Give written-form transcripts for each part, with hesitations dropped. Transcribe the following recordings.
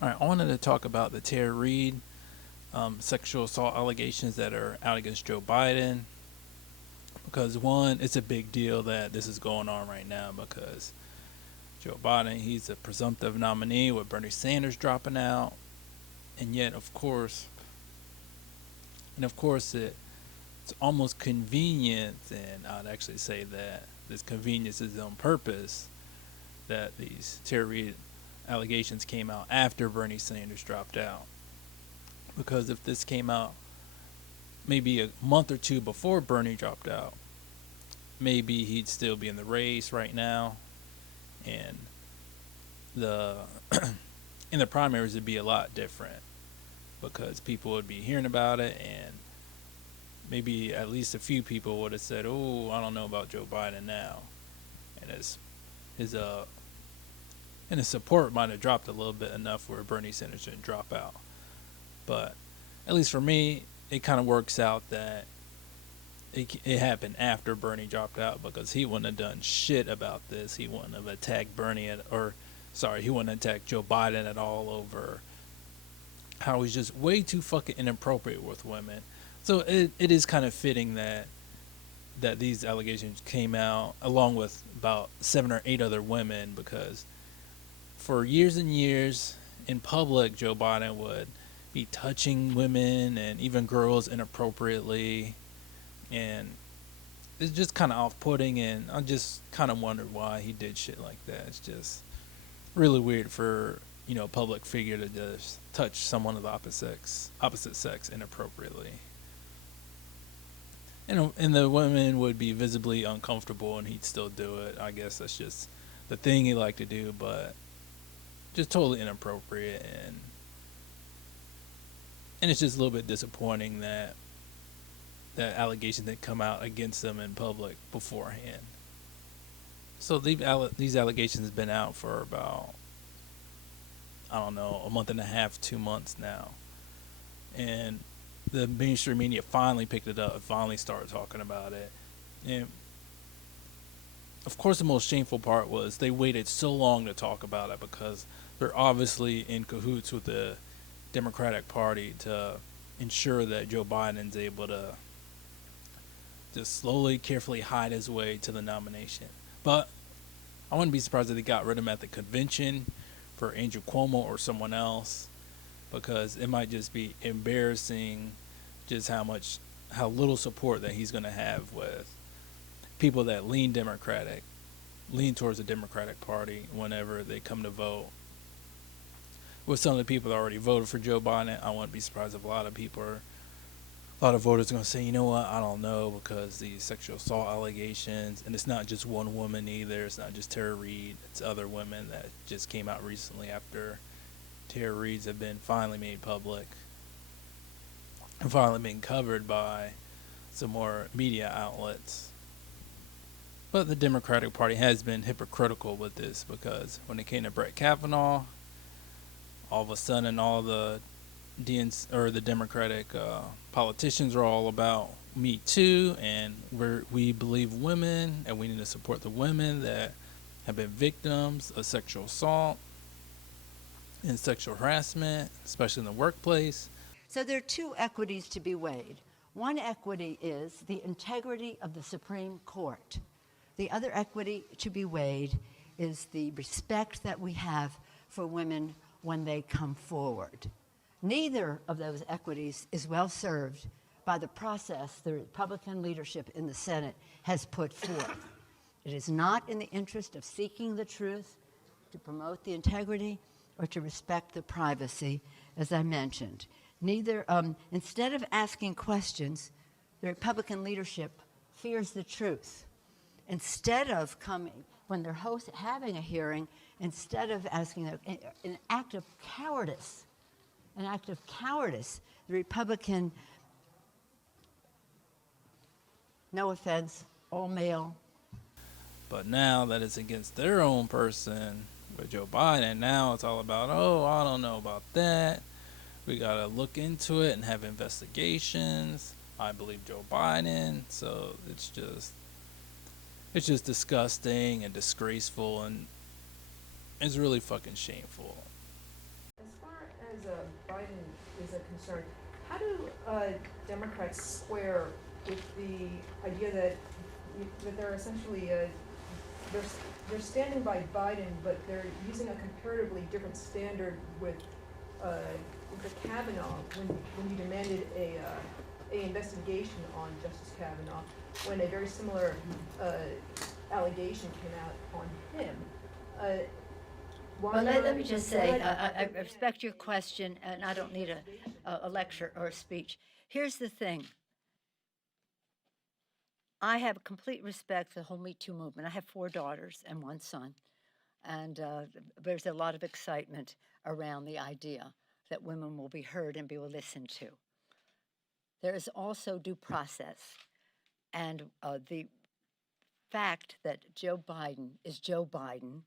All right, I wanted to talk about the Reade sexual assault allegations that are out against Joe Biden because one, it's a big deal that this is going on right now because Joe Biden, he's a presumptive nominee with Bernie Sanders dropping out, and yet, it's almost convenient, and I'd actually say that this convenience is on purpose that these Reade allegations came out after Bernie Sanders dropped out. Because if this came out maybe a month or two before Bernie dropped out, maybe he'd still be in the race right now, and the in the primaries it'd be a lot different because people would be hearing about it, and maybe at least a few people would have said, "Oh, I don't know about Joe Biden now," and his and his support might have dropped a little bit enough where Bernie Sanders didn't drop out. But at least for me, it kind of works out that it happened after Bernie dropped out because he wouldn't have done shit about this. He wouldn't have attacked he wouldn't attack Joe Biden at all over how he's just way too fucking inappropriate with women. So it is kind of fitting that these allegations came out along with about 7 or 8 other women because for years and years in public, Joe Biden would be touching women and even girls inappropriately, and it's just kind of off-putting, and I just kind of wondered why he did shit like that. It's just really weird for a public figure to just touch someone of the opposite sex inappropriately, and the women would be visibly uncomfortable, and he'd still do it. I guess that's just the thing he liked to do, but just totally inappropriate, and it's just a little bit disappointing that allegations didn't come out against them in public beforehand. So these allegations have been out for about, I don't know, a month and a half, 2 months now, and the mainstream media finally picked it up, finally started talking about it, and of course the most shameful part was they waited so long to talk about it because they're obviously in cahoots with the Democratic Party to ensure that Joe Biden's able to just slowly, carefully hide his way to the nomination. But I wouldn't be surprised if they got rid of him at the convention for Andrew Cuomo or someone else, because it might just be embarrassing just how little support that he's going to have with people that lean towards the Democratic Party whenever they come to vote. With some of the people that already voted for Joe Biden, I wouldn't be surprised if a lot of voters are going to say, you know what, I don't know, because these sexual assault allegations, and it's not just one woman either, it's not just Tara Reade, it's other women that just came out recently after Tara Reade's have been finally made public and finally being covered by some more media outlets. But the Democratic Party has been hypocritical with this because when it came to Brett Kavanaugh, all of a sudden all the the Democratic politicians are all about Me Too, and we believe women, and we need to support the women that have been victims of sexual assault and sexual harassment, especially in the workplace. So there are two equities to be weighed. One equity is the integrity of the Supreme Court. The other equity to be weighed is the respect that we have for women when they come forward. Neither of those equities is well served by the process the Republican leadership in the Senate has put forth. It is not in the interest of seeking the truth, to promote the integrity, or to respect the privacy, as I mentioned. Instead of asking questions, the Republican leadership fears the truth. Instead of coming, when they're having a hearing, instead of asking an act of cowardice, the Republican, no offense, all male. But now that it's against their own person with Joe Biden, now it's all about, oh, I don't know about that. We got to look into it and have investigations. I believe Joe Biden. So it's just disgusting and disgraceful, and it's really fucking shameful. As far Biden is a concern. How do Democrats square with the idea that they're essentially they're they're standing by Biden, but they're using a comparatively different standard uh, with Kavanaugh when you demanded a investigation on Justice Kavanaugh, when a very similar allegation came out on him. Uh, Well, let me just say, I respect your question, and I don't need a lecture or a speech. Here's the thing. I have complete respect for the whole Me Too movement. I have 4 daughters and 1 son, and there's a lot of excitement around the idea that women will be heard and be listened to. There is also due process, and the fact that Joe Biden is Joe Biden.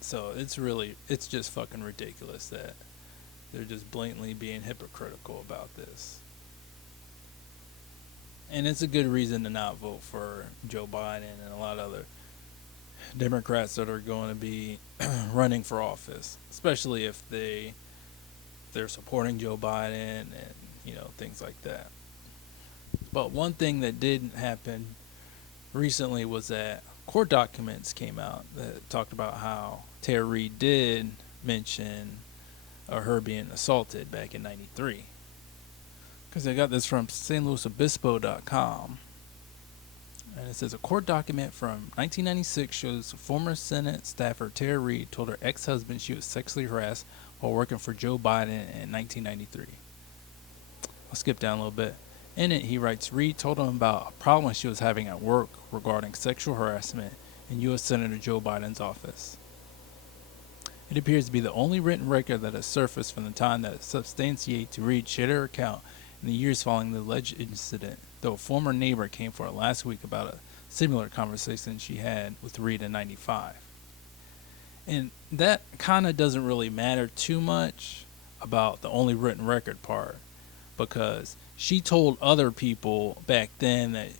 So it's just fucking ridiculous that they're just blatantly being hypocritical about this. And it's a good reason to not vote for Joe Biden and a lot of other Democrats that are going to be running for office, especially if they're supporting Joe Biden and things like that. But one thing that did happen recently was that court documents came out that talked about how Tara Reade did mention her being assaulted back in '93. Because I got this from stlouisobispo.com. And it says a court document from 1996 shows former Senate staffer Tara Reade told her ex-husband she was sexually harassed while working for Joe Biden in 1993. I'll skip down a little bit. In it, he writes, Reade told him about a problem she was having at work regarding sexual harassment in U.S. Senator Joe Biden's office. It appears to be the only written record that has surfaced from the time that substantiates Reade shared her account in the years following the alleged incident, though a former neighbor came forward last week about a similar conversation she had with Reade in '95. And that kind of doesn't really matter too much about the only written record part, because she told other people back then that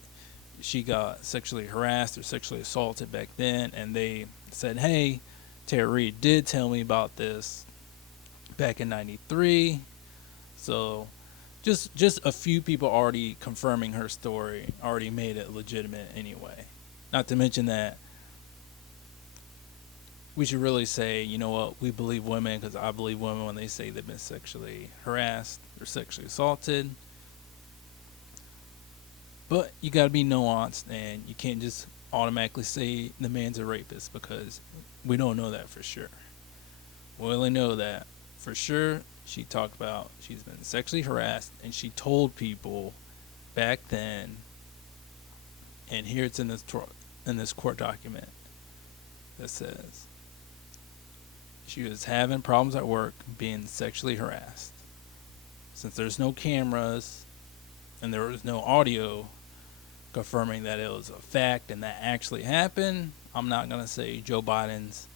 she got sexually harassed or sexually assaulted back then, and they said, hey, Tara Reade did tell me about this back in '93. So just a few people already confirming her story already made it legitimate anyway. Not to mention that we should really say, you know what, we believe women, because I believe women when they say they've been sexually harassed or sexually assaulted. But you got to be nuanced, and you can't just automatically say the man's a rapist, because we don't know that for sure. We only know that for sure she talked about she's been sexually harassed, and she told people back then, and here it's in this court document that says she was having problems at work being sexually harassed. Since there's no cameras and there was no audio confirming that it was a fact and that actually happened, I'm not going to say Joe Biden's,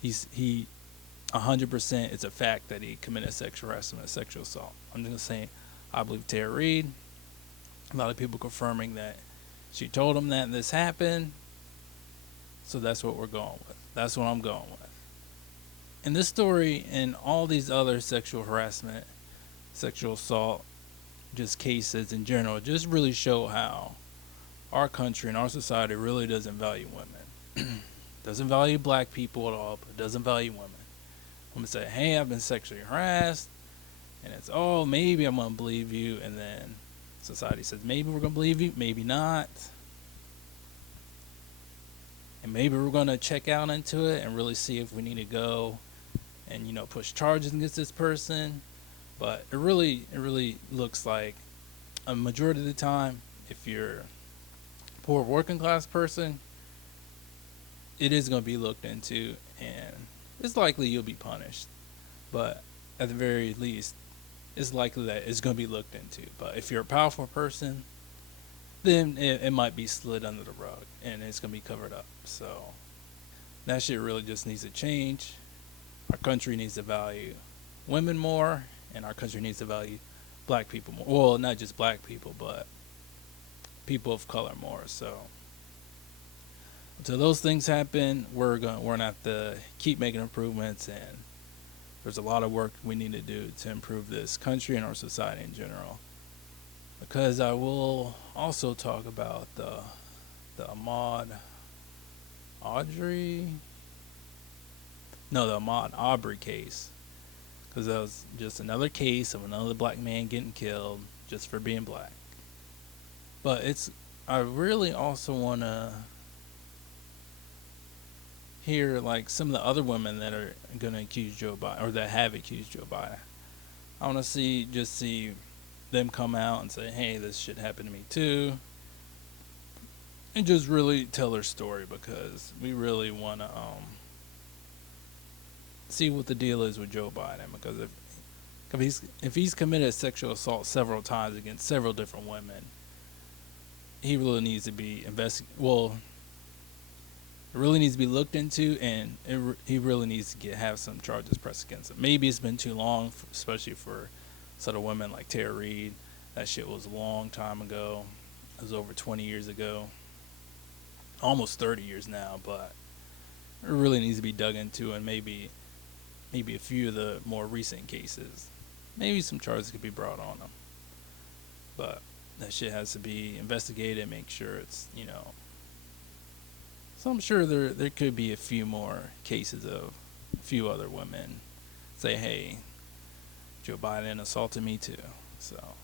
he 100% it's a fact that he committed sexual harassment or sexual assault. I'm just saying I believe Tara Reade. A lot of people confirming that she told him that this happened. So that's what we're going with. That's what I'm going with. And this story and all these other sexual harassment, sexual assault, just cases in general, just really show how our country and our society really doesn't value women. Doesn't value black people at all, but doesn't value women. I'm going to say, hey, I've been sexually harassed, and it's, oh, maybe I'm going to believe you, and then society says, maybe we're going to believe you, maybe not. And maybe we're going to check out into it and really see if we need to go and, push charges against this person. But it really looks like a majority of the time, if you're a poor working class person, it is going to be looked into, and it's likely you'll be punished. But at the very least, it's likely that it's going to be looked into. But if you're a powerful person, then it might be slid under the rug and it's going to be covered up. So that shit really just needs to change. Our country needs to value women more, and our country needs to value black people more. Well, not just black people, but people of color more. So until those things happen, we're gonna have to keep making improvements and there's a lot of work we need to do to improve this country and our society in general. Because I will also talk about the Audrey, no, the Ahmaud Aubrey case, because that was just another case of another black man getting killed just for being black. But I really also want to hear like some of the other women that are going to accuse Joe Biden or that have accused Joe Biden. I want to see them come out and say, "Hey, this shit happened to me too," and just really tell their story, because we really want to see what the deal is with Joe Biden. Because if he's committed sexual assault several times against several different women, he really needs to be Well, it really needs to be looked into, and he really needs to have some charges pressed against him. Maybe it's been too long, especially for sort of women like Tara Reade. That shit was a long time ago. It was over 20 years ago. Almost 30 years now, but it really needs to be dug into, and maybe a few of the more recent cases, maybe some charges could be brought on them. But that shit has to be investigated, make sure it's, so I'm sure there could be a few more cases of a few other women say, "Hey, Joe Biden assaulted me too." So